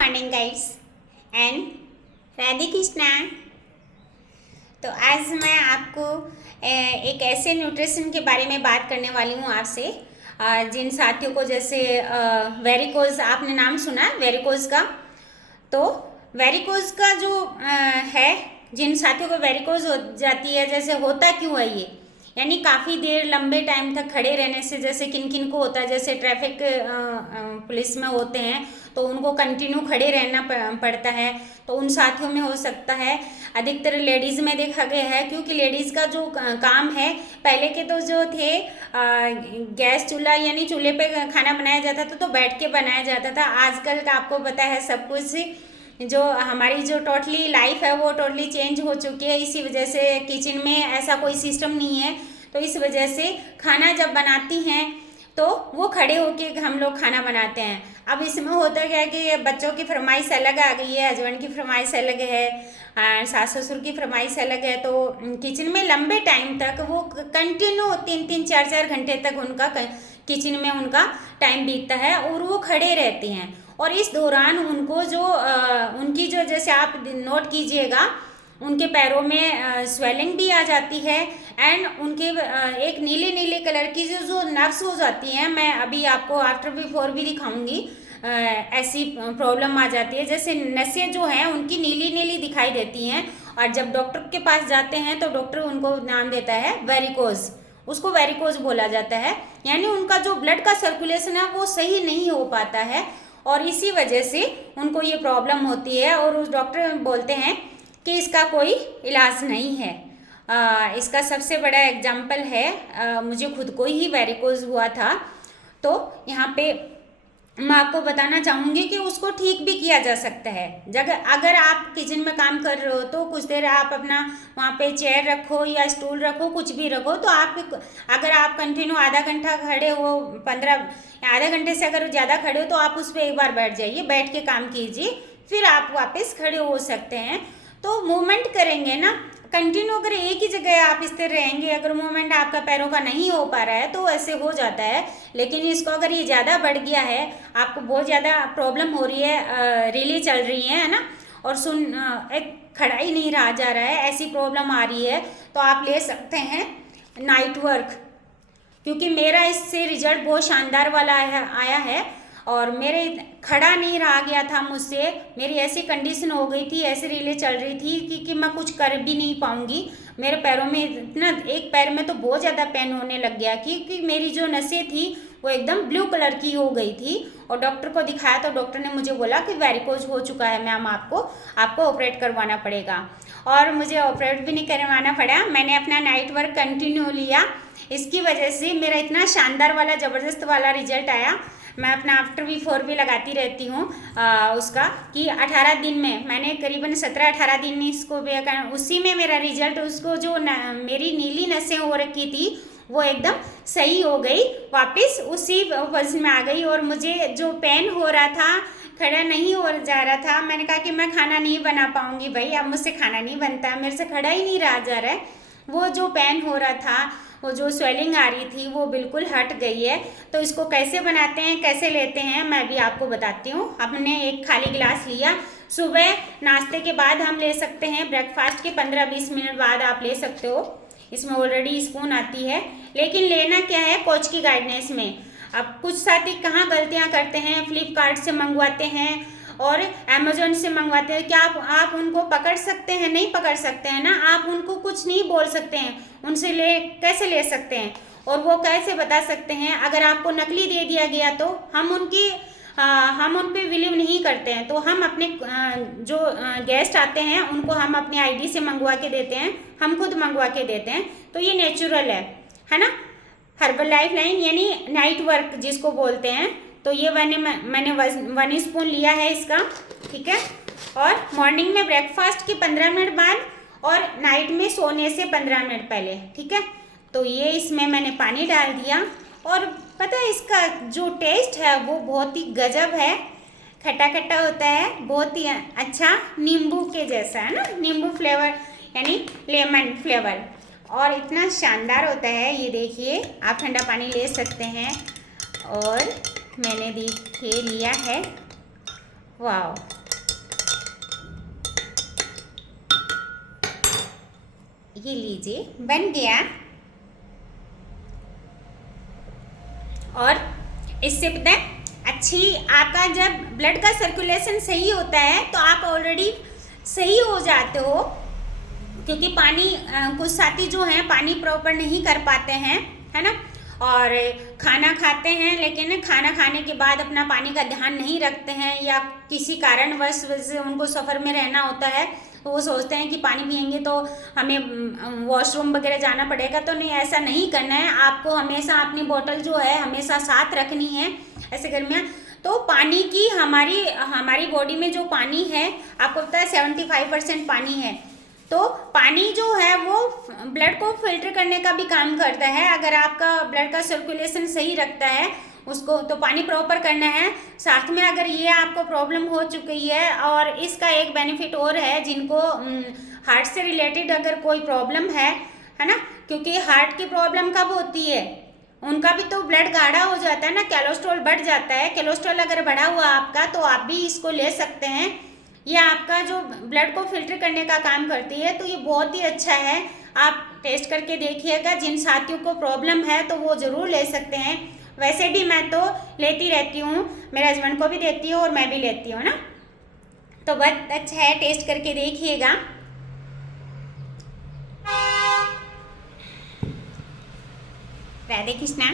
Morning guys and Radhe Krishna. तो आज मैं आपको एक ऐसे न्यूट्रिशन के बारे में बात करने वाली हूँ आपसे, जिन साथियों को जैसे वेरिकोज, आपने नाम सुना है वेरिकोज का। तो वेरिकोज का जो है, जिन साथियों को वेरिकोज हो जाती है, जैसे होता क्यों है ये, यानी काफ़ी देर लंबे टाइम तक खड़े रहने से जैसे किन किन को होता है, जैसे ट्रैफिक पुलिस में होते हैं तो उनको कंटिन्यू खड़े रहना पड़ता है, तो उन साथियों में हो सकता है। अधिकतर लेडीज़ में देखा गया है, क्योंकि लेडीज़ का जो काम है, पहले के तो जो थे गैस चूल्हा यानी चूल्हे पे खाना बनाया जाता था तो बैठ के बनाया जाता था। आजकल का आपको पता है सब कुछ, जो हमारी जो टोटली लाइफ है वो टोटली चेंज हो चुकी है। इसी वजह से किचन में ऐसा कोई सिस्टम नहीं है, तो इस वजह से खाना जब बनाती हैं तो वो खड़े होके हम लोग खाना बनाते हैं। अब इसमें होता क्या है कि बच्चों की फरमाइश अलग आ गई है, हस्बैंड की फरमाइश अलग है, सास ससुर की फरमाइश अलग है, तो किचन में लंबे टाइम तक वो कंटिन्यू 3-3 4-4 घंटे तक उनका किचन में उनका टाइम बीतता है और वो खड़े रहते हैं। और इस दौरान उनको जो उनकी जो, जैसे आप नोट कीजिएगा, उनके पैरों में स्वेलिंग भी आ जाती है एंड उनके एक नीले नीले कलर की जो नर्व्स हो जाती हैं, मैं अभी आपको आफ्टर बिफोर भी दिखाऊंगी। ऐसी प्रॉब्लम आ जाती है, जैसे नसें जो हैं उनकी नीली नीली दिखाई देती हैं, और जब डॉक्टर के पास जाते हैं तो डॉक्टर उनको नाम देता है वेरिकोज, उसको वेरिकोज बोला जाता है। यानी उनका जो ब्लड का सर्कुलेशन है वो सही नहीं हो पाता है और इसी वजह से उनको ये प्रॉब्लम होती है। और उस डॉक्टर बोलते हैं कि इसका कोई इलाज नहीं है। इसका सबसे बड़ा एग्जाम्पल है, मुझे खुद को ही वेरिकोज हुआ था, तो यहाँ पे मैं आपको बताना चाहूँगी कि उसको ठीक भी किया जा सकता है। अगर आप किचन में काम कर रहे हो तो कुछ देर आप अपना वहाँ पे चेयर रखो या स्टूल रखो, कुछ भी रखो, तो आप अगर आप कंटिन्यू आधा घंटा खड़े हो, 15 आधे घंटे से अगर ज़्यादा खड़े हो तो आप उस पर एक बार बैठ जाइए, बैठ के काम कीजिए, फिर आप वापस खड़े हो सकते हैं। तो मूवमेंट करेंगे ना कंटिन्यू, अगर एक ही जगह आप स्थिर रहेंगे, अगर मूवमेंट आपका पैरों का नहीं हो पा रहा है तो ऐसे हो जाता है। लेकिन इसको अगर ये ज़्यादा बढ़ गया है, आपको बहुत ज़्यादा प्रॉब्लम हो रही है, रीली चल रही है ना, और एक खड़ा ही नहीं रहा जा रहा है, ऐसी प्रॉब्लम आ रही है, तो आप ले सकते हैं नाइट वर्क। क्योंकि मेरा इससे रिजल्ट बहुत शानदार वाला आया है और मेरे खड़ा नहीं रहा गया था मुझसे, मेरी ऐसी कंडीशन हो गई थी, ऐसी रीलें चल रही थी कि मैं कुछ कर भी नहीं पाऊंगी। मेरे पैरों में इतना, एक पैर में तो बहुत ज़्यादा पेन होने लग गया क्योंकि मेरी जो नसें थी वो एकदम ब्लू कलर की हो गई थी। और डॉक्टर को दिखाया तो डॉक्टर ने मुझे बोला कि वेरिकोज हो चुका है मैम, आपको ऑपरेट करवाना पड़ेगा। और मुझे ऑपरेट भी नहीं करवाना पड़ा, मैंने अपना नाइट वर्क कंटिन्यू लिया। इसकी वजह से मेरा इतना शानदार वाला ज़बरदस्त वाला रिजल्ट आया। मैं अपना आफ्टर बिफोर भी लगाती रहती हूँ उसका, कि 18 दिन में मैंने करीबन 17-18 दिन इसको, उसी में मेरा रिजल्ट, उसको जो मेरी नीली नसें हो रखी थी वो एकदम सही हो गई, वापस उसी पोजीशन में आ गई। और मुझे जो पेन हो रहा था, खड़ा नहीं हो जा रहा था, मैंने कहा कि मैं खाना नहीं बना पाऊँगी भाई, अब मुझसे खाना नहीं बनता, मेरे से खड़ा ही नहीं रहा जा रहा है। वो जो पेन हो रहा था, वो जो स्वेलिंग आ रही थी, वो बिल्कुल हट गई है। तो इसको कैसे बनाते हैं, कैसे लेते हैं, मैं भी आपको बताती हूँ। हमने एक खाली गिलास लिया, सुबह नाश्ते के बाद हम ले सकते हैं, ब्रेकफास्ट के 15-20 मिनट बाद आप ले सकते हो। इसमें ऑलरेडी स्पून आती है, लेकिन लेना क्या है कोच की गाइडेंस में। अब कुछ साथी कहाँ गलतियाँ करते हैं, फ्लिपकार्ट से मंगवाते हैं और अमेजोन से मंगवाते हैं। क्या आप उनको पकड़ सकते हैं? नहीं पकड़ सकते हैं ना, आप उनको कुछ नहीं बोल सकते हैं, उनसे कैसे ले सकते हैं, और वो कैसे बता सकते हैं? अगर आपको नकली दे दिया गया तो हम उन पे बिलीव नहीं करते हैं। तो हम अपने जो गेस्ट आते हैं उनको हम अपनी आईडी से मंगवा के देते हैं, हम खुद मंगवा के देते हैं, तो ये नेचुरल है ना। हर्बल लाइफ लाइन यानी नाइट वर्क जिसको बोलते हैं, तो ये मैंने 1 स्पून लिया है इसका, ठीक है। और मॉर्निंग में ब्रेकफास्ट के 15 मिनट बाद और नाइट में सोने से 15 मिनट पहले, ठीक है। तो ये इसमें मैंने पानी डाल दिया, और पता है इसका जो टेस्ट है वो बहुत ही गजब है, खट्टा खट्टा होता है, बहुत ही अच्छा, नींबू के जैसा है ना, नींबू फ्लेवर यानी लेमन फ्लेवर, और इतना शानदार होता है। ये देखिए, आप ठंडा पानी ले सकते हैं, और मैंने देखिए लिया है, वाह। ये लीजिए बन गया। और इससे पता है अच्छी आपका जब ब्लड का सर्कुलेशन सही होता है तो आप ऑलरेडी सही हो जाते हो, क्योंकि पानी कुछ साथी जो हैं पानी प्रॉपर नहीं कर पाते हैं, है ना, और खाना खाते हैं लेकिन खाना खाने के बाद अपना पानी का ध्यान नहीं रखते हैं, या किसी कारणवश से उनको सफ़र में रहना होता है तो वो सोचते हैं कि पानी पियेंगे तो हमें वॉशरूम वगैरह जाना पड़ेगा। तो नहीं, ऐसा नहीं करना है। आपको हमेशा अपनी बोतल जो है हमेशा साथ रखनी है ऐसे गर्मियाँ। तो पानी की हमारी बॉडी में जो पानी है आपको पता है 75% पानी है। तो पानी जो है वो ब्लड को फिल्टर करने का भी काम करता है। अगर आपका ब्लड का सर्कुलेशन सही रखता है उसको, तो पानी प्रॉपर करना है। साथ में अगर ये आपको प्रॉब्लम हो चुकी है, और इसका एक बेनिफिट और है जिनको हार्ट से रिलेटेड अगर कोई प्रॉब्लम है ना, क्योंकि हार्ट की प्रॉब्लम कब होती है, उनका भी तो ब्लड गाढ़ा हो जाता है ना, कोलेस्ट्रॉल बढ़ जाता है। कोलेस्ट्रॉल अगर बढ़ा हुआ आपका तो आप भी इसको ले सकते हैं। ये आपका जो ब्लड को फिल्टर करने का काम करती है, तो ये बहुत ही अच्छा है। आप टेस्ट करके देखिएगा। जिन साथियों को प्रॉब्लम है तो वो ज़रूर ले सकते हैं। वैसे भी मैं तो लेती रहती हूँ, मेरे हस्बैंड को भी देती हूँ और मैं भी लेती हूँ ना, तो बहुत अच्छा है, टेस्ट करके देखिएगा। राधे कृष्णा।